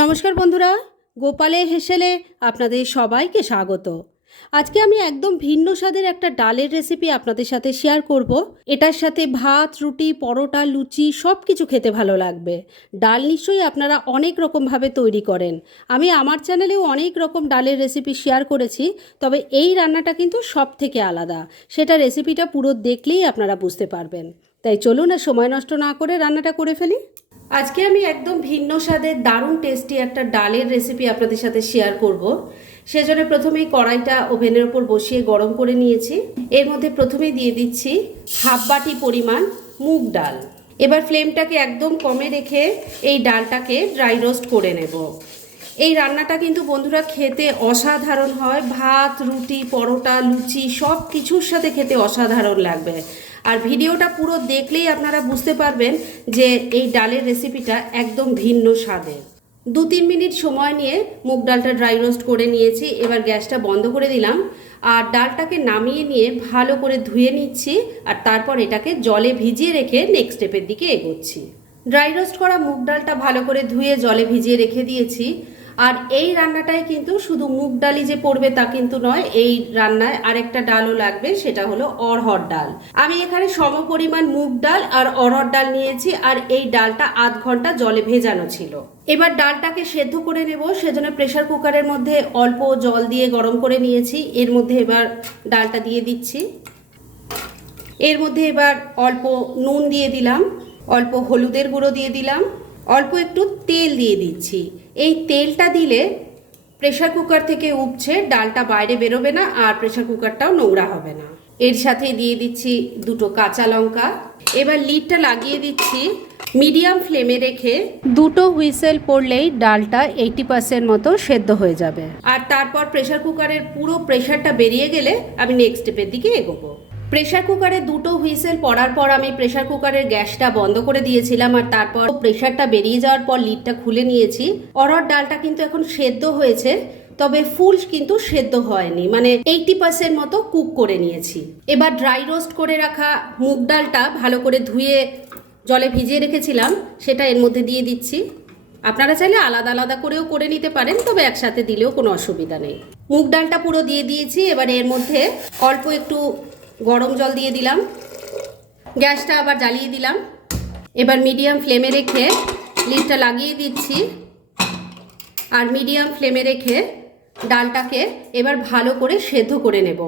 নমস্কার বন্ধুরা গোপালের হেসেলে আপনাদের সবাইকে স্বাগত। আজকে আমি একদম ভিন্ন স্বাদের একটা ডালের রেসিপি আপনাদের সাথে শেয়ার করব। এটার সাথে ভাত, রুটি, পরোটা, লুচি সব কিছু খেতে ভালো লাগবে। ডাল নিশ্চয়ই আপনারা অনেক রকমভাবে তৈরি করেন। আমি আমার চ্যানেলেও অনেক রকম ডালের রেসিপি শেয়ার করেছি, তবে এই রান্নাটা কিন্তু সব থেকে আলাদা। সেটা রেসিপিটা পুরো দেখলেই আপনারা বুঝতে পারবেন। তাই চলুন আর সময় নষ্ট না করে রান্নাটা করে ফেলি। আজকে আমি একদম ভিন্ন স্বাদের, দারুণ টেস্টি একটা ডালের রেসিপি আপনাদের সাথে শেয়ার করব। সেজন্য প্রথমেই কড়াইটা ওভেনের ওপর বসিয়ে গরম করে নিয়েছি। এর মধ্যে প্রথমেই দিয়ে দিচ্ছি হাফ বাটি পরিমাণ মুগ ডাল। এবার ফ্লেমটাকে একদম কমে রেখে এই ডালটাকে ড্রাই রোস্ট করে নেব। এই রান্নাটা কিন্তু বন্ধুরা খেতে অসাধারণ হয়। ভাত, রুটি, পরোটা, লুচি সব কিছুর সাথে খেতে অসাধারণ লাগবে। আর ভিডিওটা পুরো দেখলেই আপনারা বুঝতে পারবেন যে এই ডালের রেসিপিটা একদম ভিন্ন স্বাদের। দু তিন মিনিট সময় নিয়ে মুগ ডালটা ড্রাই রোস্ট করে নিয়েছি, এবার গ্যাসটা বন্ধ করে দিলাম। আর ডালটাকে নামিয়ে নিয়ে ভালো করে ধুয়ে নিচ্ছি, আর তারপর এটাকে জলে ভিজিয়ে রেখে নেক্সট স্টেপের দিকে এগোচ্ছি। ড্রাই রোস্ট করা মুগ ডালটা ভালো করে ধুয়ে জলে ভিজিয়ে রেখে দিয়েছি। আর এই রান্নাটায় কিন্তু শুধু মুগ ডালই যে পড়বে তা কিন্তু নয়, এই রান্নায় আরেকটা ডালও লাগবে, সেটা হলো অরহর ডাল। আমি এখানে সম পরিমাণ মুগ ডাল আর অরহর ডাল নিয়েছি আর এই ডালটা আধ ঘণ্টা জলে ভেজানো ছিল। এবার ডালটাকে সেদ্ধ করে নেব, সেজন্য প্রেশার কুকারের মধ্যে অল্প জল দিয়ে গরম করে নিয়েছি। এর মধ্যে এবার ডালটা দিয়ে দিচ্ছি। এর মধ্যে এবার অল্প নুন দিয়ে দিলাম, অল্প হলুদের গুঁড়ো দিয়ে দিলাম, অল্প একটু তেল দিয়ে দিচ্ছি। এই তেলটা দিলে প্রেশার কুকার থেকে উপছে ডালটা বাইরে বেরোবে না আর প্রেশার কুকারটাও নোংরা হবে না। এর সাথে দিয়ে দিচ্ছি দুটো কাঁচা লঙ্কা। এবার লিডটা লাগিয়ে দিচ্ছি মিডিয়াম ফ্লেমে রেখে দুটো হুইসেল পড়লেই ডালটা এইটি পার্সেন্ট মতো সেদ্ধ হয়ে যাবে। আর তারপর প্রেশার কুকারের পুরো প্রেশারটা বেরিয়ে গেলে আমি নেক্সট স্টেপের দিকে এগোবো। প্রেশার কুকারে দুটো হুইসেল পড়ার পর আমি প্রেশার কুকারের গ্যাসটা বন্ধ করে দিয়েছিলাম আর তারপর প্রেশারটা বেরিয়ে যাওয়ার পর লিডটা খুলে নিয়েছি। অরহর ডালটা কিন্তু এখন সেদ্ধ হয়েছে, তবে ফুল কিন্তু সেদ্ধ হয়নি। মানে এইটি পার্সেন্ট মতো কুক করে নিয়েছি। এবার ড্রাই রোস্ট করে রাখা মুগ ডালটা ভালো করে ধুয়ে জলে ভিজিয়ে রেখেছিলাম, সেটা এর মধ্যে দিয়ে দিচ্ছি। আপনারা চাইলে আলাদা আলাদা করেও করে নিতে পারেন, তবে একসাথে দিলেও কোনো অসুবিধা নেই। মুগ ডালটা পুরো দিয়ে দিয়েছি, এবার এর মধ্যে অল্প একটু গরম জল দিয়ে দিলাম। গ্যাসটা আবার জ্বালিয়ে দিলাম। এবার মিডিয়াম ফ্লেমে রেখে লিডটা লাগিয়ে দিচ্ছি। আর মিডিয়াম ফ্লেমে রেখে ডালটাকে এবার ভালো করে সেদ্ধ করে নেব।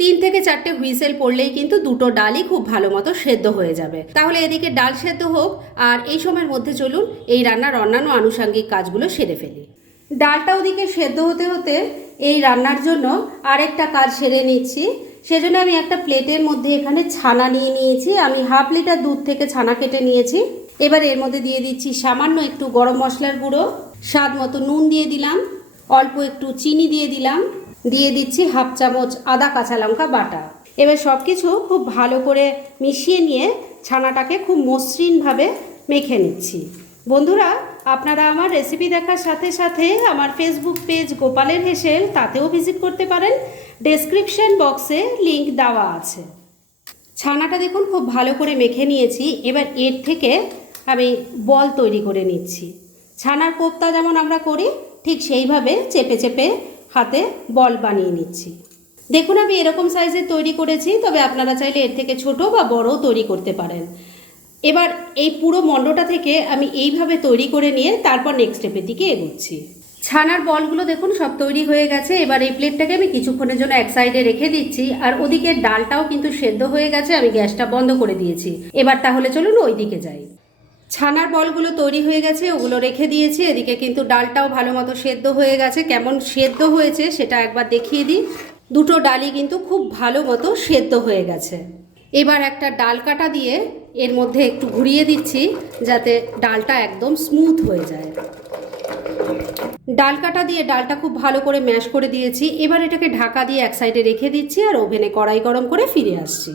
তিন থেকে চারটে হুইসেল পড়লেই কিন্তু দুটো ডালই খুব ভালো মতো সেদ্ধ হয়ে যাবে। তাহলে এদিকে ডাল সেদ্ধ হোক, আর এই সময়ের মধ্যে চলুন এই রান্নার অন্যান্য আনুষাঙ্গিক কাজগুলো সেরে ফেলি। ডালটা ওদিকে সেদ্ধ হতে হতে এই রান্নার জন্য আরেকটা কাজ সেরে নিচ্ছি। সেজন্য আমি একটা প্লেটের মধ্যে এখানে ছানা নিয়ে নিয়েছি। আমি হাফ লিটার দুধ থেকে ছানা কেটে নিয়েছি। এবার এর মধ্যে দিয়ে দিচ্ছি সামান্য একটু গরম মশলার গুঁড়ো, স্বাদ মতো নুন দিয়ে দিলাম, অল্প একটু চিনি দিয়ে দিলাম, দিয়ে দিচ্ছি হাফ চামচ আদা কাঁচা লঙ্কা বাটা। এবার সব কিছু খুব ভালো করে মিশিয়ে নিয়ে ছানাটাকে খুব মসৃণভাবে মেখে নিচ্ছি। বন্ধুরা, আপনারা আমার রেসিপি দেখার সাথে সাথে আমার ফেসবুক পেজ গোপালের হেসেল, তাতেও ভিজিট করতে পারেন। ডেসক্রিপশন বক্সে লিংক দেওয়া আছে। ছানাটা দেখুন খুব ভালো করে মেখে নিয়েছি, এবার এর থেকে আমি বল তৈরি করে নিচ্ছি। ছানার কোপ্তা যেমন আমরা করি, ঠিক সেইভাবে চেপে চেপে হাতে বল বানিয়ে নিচ্ছি। দেখুন আমি এরকম সাইজের তৈরি করেছি, তবে আপনারা চাইলে এর থেকে ছোট বা বড়ও তৈরি করতে পারেন। এবার এই পুরো মণ্ডটা থেকে আমি এইভাবে তৈরি করে নিয়ে তারপর নেক্সট স্টেপের দিকে এগোচ্ছি। ছানার বলগুলো দেখুন, সব তৈরি হয়ে গেছে। এবার এই প্লেটটাকে আমি কিছুক্ষণের জন্য এক সাইডে রেখে দিচ্ছি। আর ওদিকে ডালটাও কিন্তু সেদ্ধ হয়ে গেছে, আমি গ্যাসটা বন্ধ করে দিয়েছি। এবার তাহলে চলুন ওই দিকে যাই। ছানার বলগুলো তৈরি হয়ে গেছে, ওগুলো রেখে দিয়েছি। এদিকে কিন্তু ডালটাও ভালো মতো সেদ্ধ হয়ে গেছে। কেমন সেদ্ধ হয়েছে সেটা একবার দেখিয়ে দিই। দুটো ডালই কিন্তু খুব ভালো মতো সেদ্ধ হয়ে গেছে। এবার একটা ডাল কাটা দিয়ে এর মধ্যে একটু ঘুরিয়ে দিচ্ছি, যাতে ডালটা একদম স্মুথ হয়ে যায়। ডাল কাটা দিয়ে ডালটা খুব ভালো করে ম্যাশ করে দিয়েছি। এবার এটাকে ঢাকা দিয়ে এক সাইডে রেখে দিচ্ছি আর ওভেনে কড়াই গরম করে ফিরে আসছি।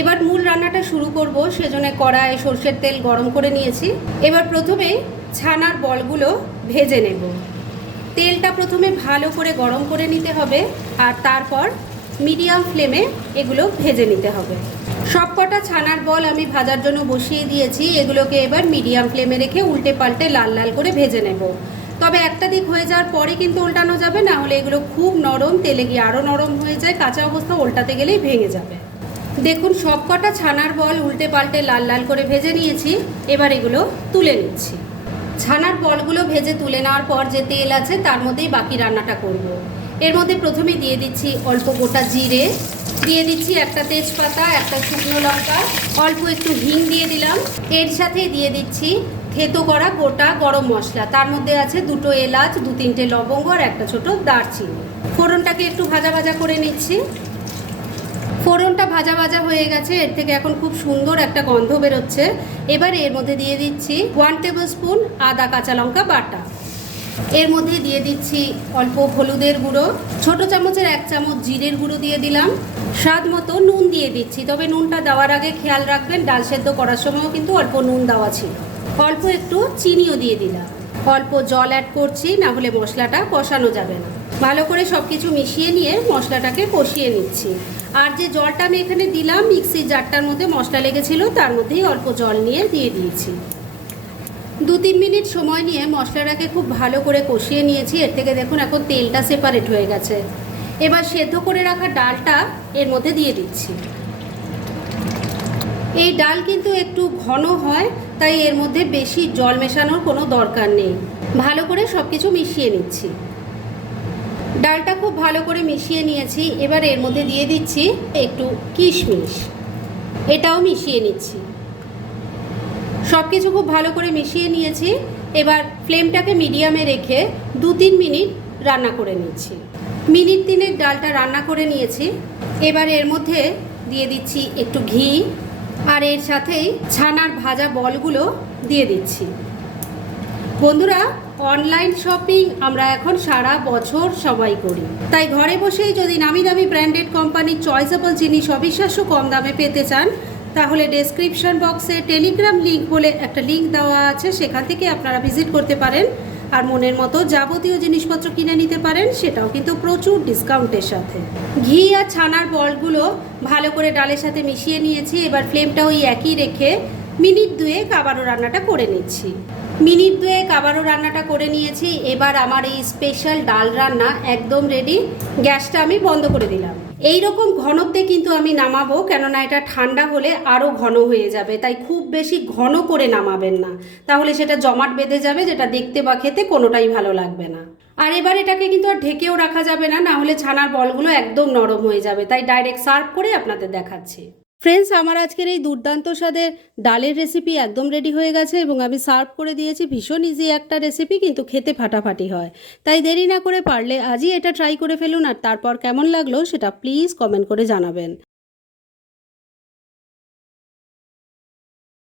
এবার মূল রান্নাটা শুরু করব, সেজন্য কড়াই সর্ষের তেল গরম করে নিয়েছি। এবার প্রথমে ছানার বলগুলো ভেজে নেব। তেলটা প্রথমে ভালো করে গরম করে নিতে হবে আর তারপর মিডিয়াম ফ্লেমে এগুলো ভেজে নিতে হবে। সবকটা ছানার বল আমি ভাজার জন্য বসিয়ে দিয়েছি। এগুলোকে এবার মিডিয়াম ফ্লেমে রেখে উল্টে পাল্টে লাল লাল করে ভেজে নেব। তবে একটা দিক হয়ে যাওয়ার পরে কিন্তু উল্টানো যাবে, না হলে এগুলো খুব নরম, তেলে গিয়ে আরও নরম হয়ে যায়, কাঁচা অবস্থা উল্টাতে গেলেই ভেঙে যাবে। দেখুন, সবকটা ছানার বল উল্টে পাল্টে লাল লাল করে ভেজে নিয়েছি। এবার এগুলো তুলে নিচ্ছি। ছানার বলগুলো ভেজে তুলে নেওয়ার পর যে তেল আছে, তার মধ্যেই বাকি রান্নাটা করব। এর মধ্যে প্রথমে দিয়ে দিচ্ছি অল্প গোটা জিরে, দিয়ে দিচ্ছি একটা তেজপাতা, একটা শুকনো লঙ্কা, অল্প একটু হিং দিয়ে দিলাম। এর সাথে দিয়ে দিচ্ছি থেতো করা গোটা গরম মশলা। তার মধ্যে আছে দুটো এলাচ, দু তিনটে লবঙ্গ আর একটা ছোট দারচিনি। ফোড়নটাকে একটু ভাজা ভাজা করে নিচ্ছি। ফোড়নটা ভাজা ভাজা হয়ে গেছে, এর থেকে এখন খুব সুন্দর একটা গন্ধ বেরোচ্ছে। এবার এর মধ্যে দিয়ে দিচ্ছি ওয়ান টেবিল স্পুন আদা কাঁচা লঙ্কা বাটা। এর মধ্যে দিয়ে দিচ্ছি অল্প হলুদের গুঁড়ো, ছোট চামচের এক চামচ জিরের গুঁড়ো দিয়ে দিলাম। স্বাদ মতো নুন দিয়ে দিচ্ছি, তবে নুনটা দেওয়ার আগে খেয়াল রাখবেন, ডাল সেদ্ধ করার সময়ও কিন্তু অল্প নুন দেওয়া ছিল। অল্প একটু চিনিও দিয়ে দিলাম। অল্প জল অ্যাড করছি, না হলে মশলাটা কষানো যাবে না। ভালো করে সব কিছু মিশিয়ে নিয়ে মশলাটাকে কষিয়ে নিচ্ছি। আর যে জলটা আমি এখানে দিলাম, মিক্সির জারটার মধ্যে মশলা লেগেছিল, তার মধ্যেই অল্প জল নিয়ে দিয়ে দিয়েছি। দু তিন মিনিট সময় নিয়ে মশলাটাকে খুব ভালো করে কষিয়ে নিয়েছি। এর থেকে দেখুন এখন তেলটা সেপারেট হয়ে গেছে। এবার সেদ্ধ করে রাখা ডালটা এর মধ্যে দিয়ে দিচ্ছি। এই ডাল কিন্তু একটু ঘন হয়, তাই এর মধ্যে বেশি জল মেশানোর কোনো দরকার নেই। ভালো করে সব কিছু মিশিয়ে নিচ্ছি। ডালটা খুব ভালো করে মিশিয়ে নিয়েছি। এবার এর মধ্যে দিয়ে দিচ্ছি একটু কিশমিশ। এটাও মিশিয়ে নিচ্ছি। সব কিছু খুব ভালো করে মিশিয়ে নিয়েছি। এবার ফ্লেমটাকে মিডিয়ামে রেখে দু তিন মিনিট রান্না করে নিচ্ছি। মিনিট তিনের ডালটা রান্না করে নিয়েছি। এবার এর মধ্যে দিয়ে দিচ্ছি একটু ঘি আর এর সাথেই ছানার ভাজা বলগুলো দিয়ে দিচ্ছি। বন্ধুরা, অনলাইন শপিং আমরা এখন সারা বছর সবাই করি। তাই ঘরে বসেই যদি নামি দামি ব্র্যান্ডেড কোম্পানির চয়েসেবল জিনিস অবিশ্বাস্য কম দামে পেতে চান তাহলে ডেসক্রিপশন বক্সে টেলিগ্রাম লিঙ্ক বলে একটা লিঙ্ক দেওয়া আছে, সেখান থেকে আপনারা ভিজিট করতে পারেন। আর মনের মতো যাবতীয় জিনিসপত্র কিনে নিতে পারেন, সেটাও কিন্তু প্রচুর ডিসকাউন্টের সাথে। ঘি আর ছানার বলগুলো ভালো করে ডালের সাথে মিশিয়ে নিয়েছি, এবার ফ্লেমটা ওই একই রেখে মিনিট দুয়েক আবারও রান্নাটা করে নিচ্ছি। মিনিট দুয়েক আবারও রান্নাটা করে নিয়েছি, এবার আমার এই স্পেশাল ডাল রান্না একদম রেডি গ্যাসটা আমি বন্ধ করে দিলাম। এই রকম ঘনত্বে কিন্তু আমি নামাবো, কেননা এটা ঠান্ডা হলে আরও ঘন হয়ে যাবে। তাই খুব বেশি ঘন করে নামাবেন না। তাহলে সেটা জমাট বেঁধে যাবে, যেটা দেখতে বা খেতে কোনোটাই ভালো লাগবে না। আর এবার এটাকে কিন্তু আর ঢেকেও রাখা যাবে না না হলে ছানার বলগুলো একদম নরম হয়ে যাবে। তাই ডাইরেক্ট সার্ভ করে আপনাদের দেখাচ্ছি। ফ্রেন্ডস আমার আজকের এই দুর্দান্ত স্বাদের ডালের রেসিপি একদম রেডি হয়ে গেছে এবং আমি সার্ভ করে দিয়েছি। ভীষণ ইজি একটা রেসিপি কিন্তু খেতে ফাটাফাটি হয়। তাই দেরি না করে পারলে আজই এটা ট্রাই করে ফেলুন আর তারপর কেমন লাগল সেটা প্লিজ কমেন্ট করে জানাবেন।